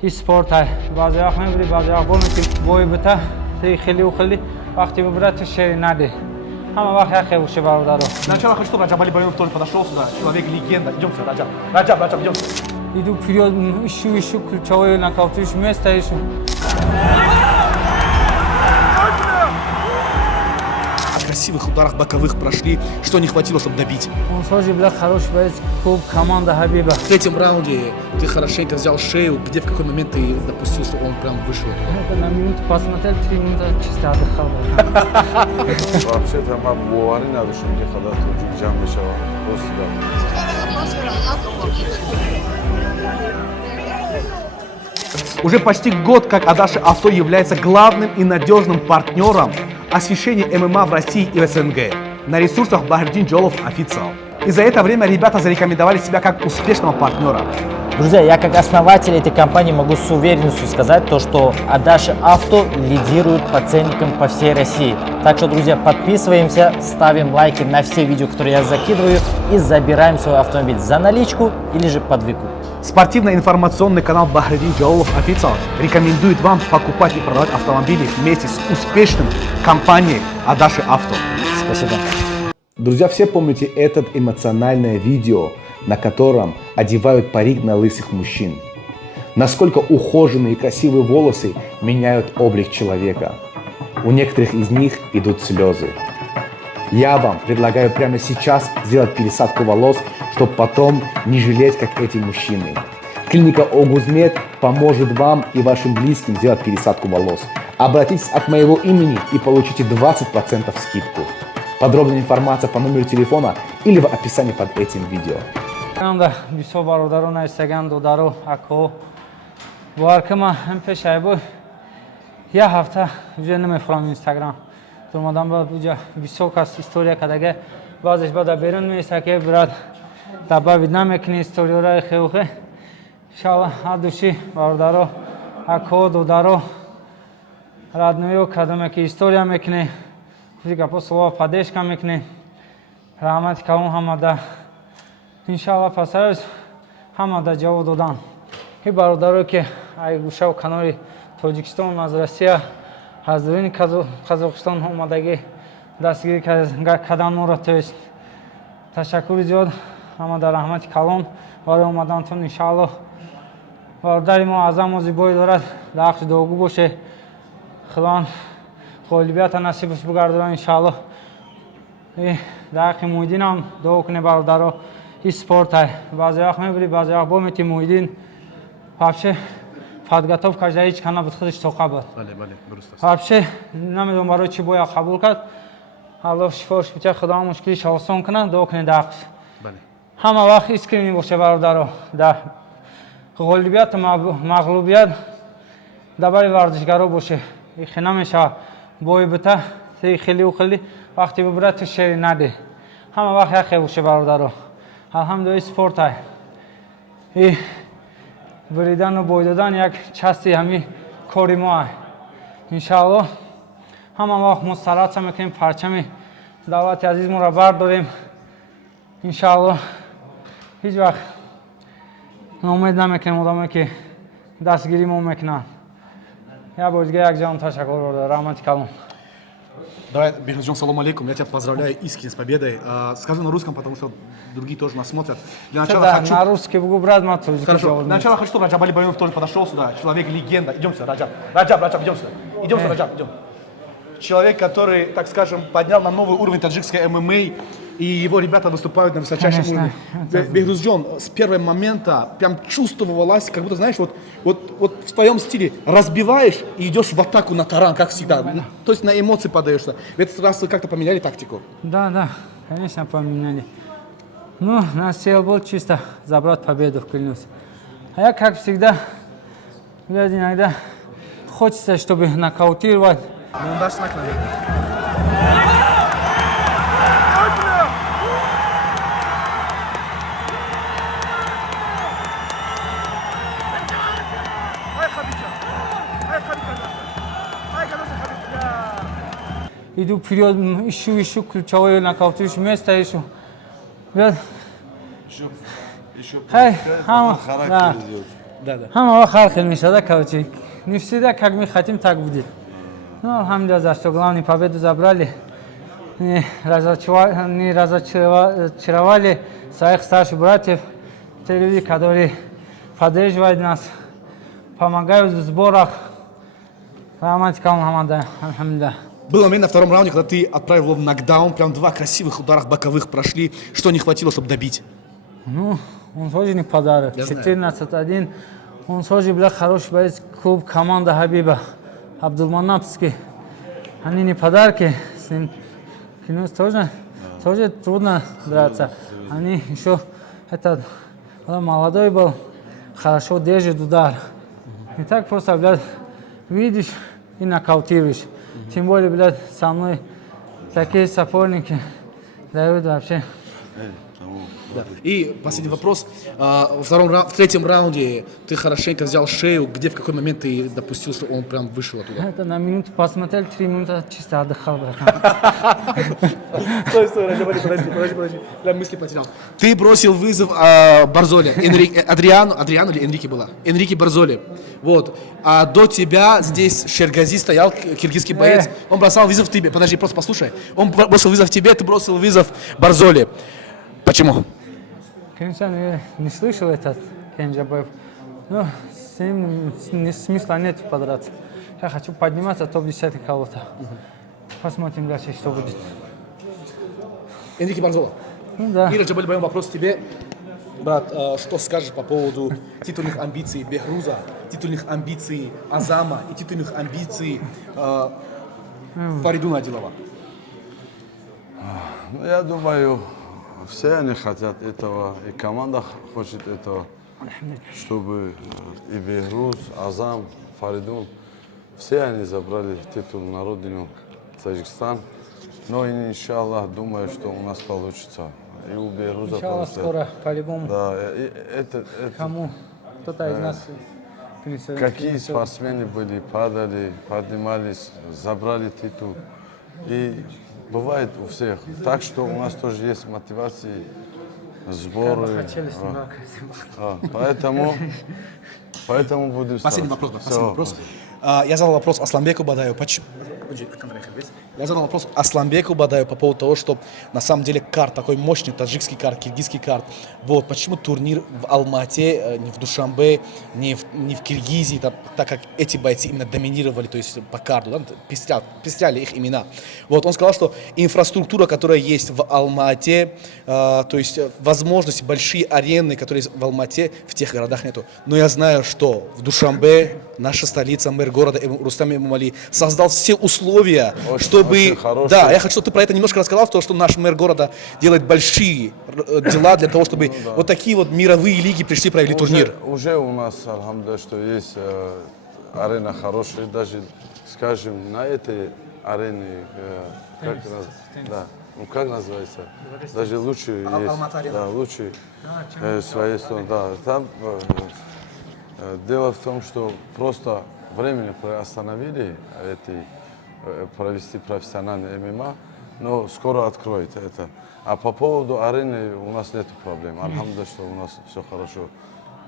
این سپورت های بعضی وقت میبری بعضی وقت میتونی بوی بتا خیلی و خیلی وقتی ببره تو شیر нade. Hamma vaqt yaxshi bo'lishi barodaro. Сначала хочу, чтобы Раджаб Алибаев тоже подошел сюда. Человек-легенда. Идем сюда, Раджаб. Раджаб, идем сюда. Иду вперед, ищу ключевое нокаутируешь место, ищу. О красивых ударах боковых прошли. Что не хватило, чтобы добить? Он тоже был хороший боец, клуб, команда Хабиба. В третьем раунде ты хорошенько взял шею. Где, в какой момент ты допустил, что он прям вышел? На минуту посмотрел, 3 минуты чисто отдыхал. Вообще-то мам бували надо, чтобы не ходить в джам бешава. Уже почти год, как Адаши Авто является главным и надежным партнером освещения ММА в России и в СНГ на ресурсах Бахридин Джолов Official. И за это время ребята зарекомендовали себя как успешного партнера. Друзья, я как основатель этой компании могу с уверенностью сказать то, что Адаши Авто лидирует по ценникам по всей России. Так что, друзья, подписываемся, ставим лайки на все видео, которые я закидываю, и забираем свой автомобиль за наличку или же под выкуп. Спортивно-информационный канал Бахридин Джолов Official рекомендует вам покупать и продавать автомобили вместе с успешным компанией Адаши Авто. Спасибо. Друзья, все помните это эмоциональное видео, на котором одевают парик на лысых мужчин? Насколько ухоженные и красивые волосы меняют облик человека. У некоторых из них идут слезы. Я вам предлагаю прямо сейчас сделать пересадку волос, чтобы потом не жалеть, как эти мужчины. Клиника Огузмед поможет вам и вашим близким сделать пересадку волос. Обратитесь от моего имени и получите 20% скидку. Подробная информация по номеру телефона или в описании под этим видео. Анда бисо бародаро найсаган додаро ако варкама пешайбо я ҳафта уже намефурам инстаграм турмадан ба буҷа бисо кас история кадаге баъзеш бада берун месаке брат таба видна мекуни историёраи хелхе иншалла адуши бародаро ако додаро раднӯё кадаме ки история мекуни гапо слова падешка мекуни раҳмати калон ҳамада иншалла пасараш ҳамада ҷавоб додан и бародаро ки ай гӯшаву канори тоҷикистон аз россия аз дурини қазоқистон омадаги дастгирӣ кадан моро тоест ташаккури зиёд ҳамада раҳмати калон барои омадантон иншалло бародари мо азаму зибое дорад дағши догу боше худоан ғолибията насибаш бигардонад иншалло дақи муҳиддинам дуо куне бародаро این سپورت های بعضی وقت میبری بعضی وقت با میتی مویدین вообще подготов каждый هیچ канал بود خودش توقع بود вообще نمیدونم برای چی باید قبول کرد الله شفاش بچه خدا مشکلش آسان کنه دعا کنه دقش همه وقت اسکرینی باشه برادرو در غالبیت مغلوبیت دبر ورزشگرا باشه این نمیشه بای بته خیلی و خیلی وقتی ببره تو شیر نده همه وقت یخی باشه برادرو الحمدلله سپورت های این بریدن و بوی دادن یک چستی همی کاری ما های انشاءالله همه وقت مسترد میکنیم پرچم دعوت عزیز ما را برداریم انشاءالله هیچ وقت نامید نمیکنیم آدمی که دستگیری ما میکنن یا بازگه یک جان تشکر برده رحمت کلام. Давай, Бехназджон, салам алейкум, я тебя поздравляю искренне с победой. Скажи на русском, потому что другие тоже нас смотрят. Для начала хочу... на русский буду брать, Хорошо, для начала хочу, чтобы Раджаб Алибаев тоже подошел сюда. Человек-легенда. Идем сюда, Раджаб. Раджаб, идем сюда. Идем сюда, Раджаб, идем. Человек, который, так скажем, поднял на новый уровень таджикской ММА, и его ребята выступают на высочайшем уровне. Бехназджон, с первого момента прям чувствовалось, как будто, знаешь, вот в твоем стиле разбиваешь и идешь в атаку на таран, как всегда. То есть на эмоции подаешься. В этот раз вы как-то поменяли тактику? Да, конечно, поменяли. Ну, наш цель был чисто забрать победу, клянусь. А я, как всегда, иногда хочется, чтобы нокаутировать. Ну, дашь знак, наверное. Иду вперед, ищу ключевое нокаутирующее место, ищу. Еще характер идет. Да. Хамма халқи мешада, короче. Не всегда, как мы хотим, так будет. Ну, алхамдулилlah, за что главную победу забрали. Не разочаровали своих старших братьев, те люди, которые поддерживают нас, помогают в сборах. Раматикам Мухаммада, алхамдулилlah. Был момент на втором раунде, когда ты отправил его в нокдаун, прям 2 красивых удара боковых прошли. Что не хватило, чтобы добить? Ну, он тоже не подарок. 14-1. Он тоже был хороший боец, клуб, команда Хабиба. Абдулманапский. Они не подарки. С ним клянусь, тоже трудно драться. Они еще, этот молодой был, хорошо держит удар. Не так просто, блядь, видишь и нокаутируешь. Тем более, блядь, со мной такие соперники дают вообще. Да. И последний вопрос. В третьем раунде ты хорошенько взял шею. Где, в какой момент ты допустил, что он прям вышел оттуда? Это на минуту посмотрел, 3 минуты чисто отдыхал, братан. Стой, подожди. Я мысли потерял. Ты бросил вызов Борзоле. Адриану или Энрике была? Энрике Борзоле. Вот. А до тебя здесь Шергази стоял, киргизский боец. Он бросал вызов тебе. Подожди, просто послушай. Он бросил вызов тебе, ты бросил вызов Борзоле. Почему? Конечно, я не слышал этот Кенджабаев. Ну, с ним смысла нет подраться. Я хочу подниматься, топ-10 кого-то. Посмотрим дальше, что будет. Энрике Борзола. Ну да. Ира Джабалибаев, вопрос тебе. Брат, что скажешь по поводу титульных амбиций Бехруза, титульных амбиций Азама и титульных амбиций Фаридуна Адилова? Ну, я думаю, все они хотят этого, и команда хочет этого, чтобы и Бехруз, Азам, Фаридун, все они забрали титул на родину Таджикистан. Но, иншаллах, думаю, что у нас получится. И у Бехруза Иншаллах, скоро, по-любому. Да, это... Кому? Кто-то из нас принесет. Какие спортсмены были, падали, поднимались, забрали титул. И бывает у всех. Так что у нас тоже есть мотивации, сборы. Поэтому буду ставить. Последний вопрос. Я задал вопрос Асланбеку Бадаеву. Я задал вопрос Асланбеку Бадаеву по поводу того, что на самом деле карт такой мощный, таджикский карт, киргизский карт. Вот почему турнир в Алмате, не в Душанбе, не в Киргизии, так как эти бойцы именно доминировали, то есть по карту, да, пестряли их имена. Вот он сказал, что инфраструктура, которая есть в Алмате, то есть возможности, большие арены, которые есть в Алмате, в тех городах нету. Но я знаю, что в Душанбе наша столица, мэр города Рустам Эмомали создал все условия, чтобы... Да, я хочу, чтобы ты про это немножко рассказал, то, что наш мэр города делает большие дела для того, чтобы вот такие вот мировые лиги пришли, провели турнир. Уже у нас, алхамдулилlah, что есть арена хорошая, даже, скажем, на этой арене, как называется? Даже лучше есть, да, лучше своей стороны, да. Там дело в том, что просто временно приостановили провести профессиональный ММА, но скоро откроет это. А по поводу арены у нас нет проблем. Алхамдулилlah, что у нас все хорошо.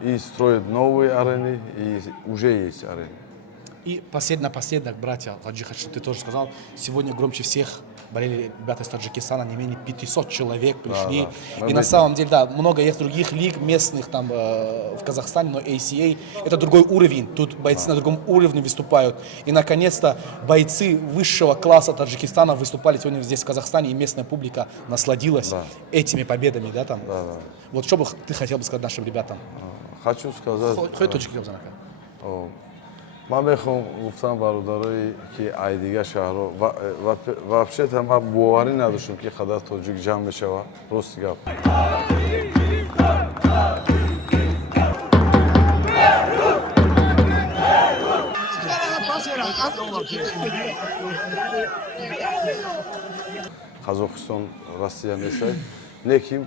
И строят новые арены, и уже есть арены. И напоследок, братья таджики, что ты тоже сказал, сегодня громче всех болели ребята из Таджикистана, не менее 500 человек пришли. Да. И на самом деле, да, много есть других лиг местных там в Казахстане, но ACA это другой уровень. Тут бойцы на другом уровне выступают. И наконец-то бойцы высшего класса Таджикистана выступали сегодня здесь в Казахстане, и местная публика насладилась этими победами, да, там. Да. Вот что бы ты хотел бы сказать нашим ребятам? Хочу сказать. من بخوام گفتم برادرایی که ایدیگه شهرها вообще-то ما باوری نداشتم که قدر تاجیک جمع بشه و راست گپ. Qozog'iston Rossiya mesaj nekim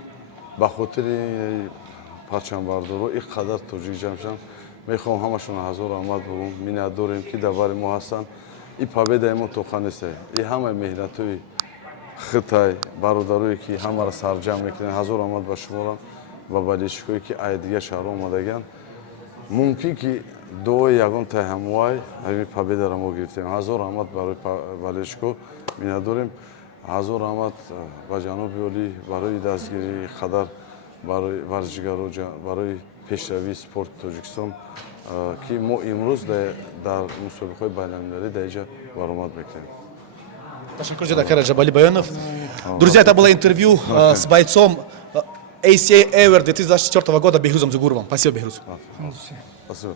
ба хотири парчамбардоро ин қадар тоҷик ҷамъ шуданд. میخوام همشون حضور آمد بگم منت داریم که در ما هستن این победа ما توخا نیست این همه مهنتوی خطای برادرویی که همه را سرجم میکنن حضور آمد با شما و بالشکویی که ای دیگه شهر اومدگن мумкин ки дуои ягон таҳамвай ҳамин победаро мо гирифтем. Ҳазор раҳмат барои Валешко миннатдорем. ҳазор раҳмат ба ҷаноби олӣ барои дастгирии қадар барои варзишгаро, барои пешравии спорти Тоҷикистон ки мо имрӯз дар мусобиқаҳои байналмилалӣ дар инҷа баромад мекунем. Ташаккур Раджаб Раджабали Байонов. Друзья, это было интервью с бойцом ACA Ever 2024 года Бехрузом Зугуровым. Спасибо, Бехруз. Спасибо.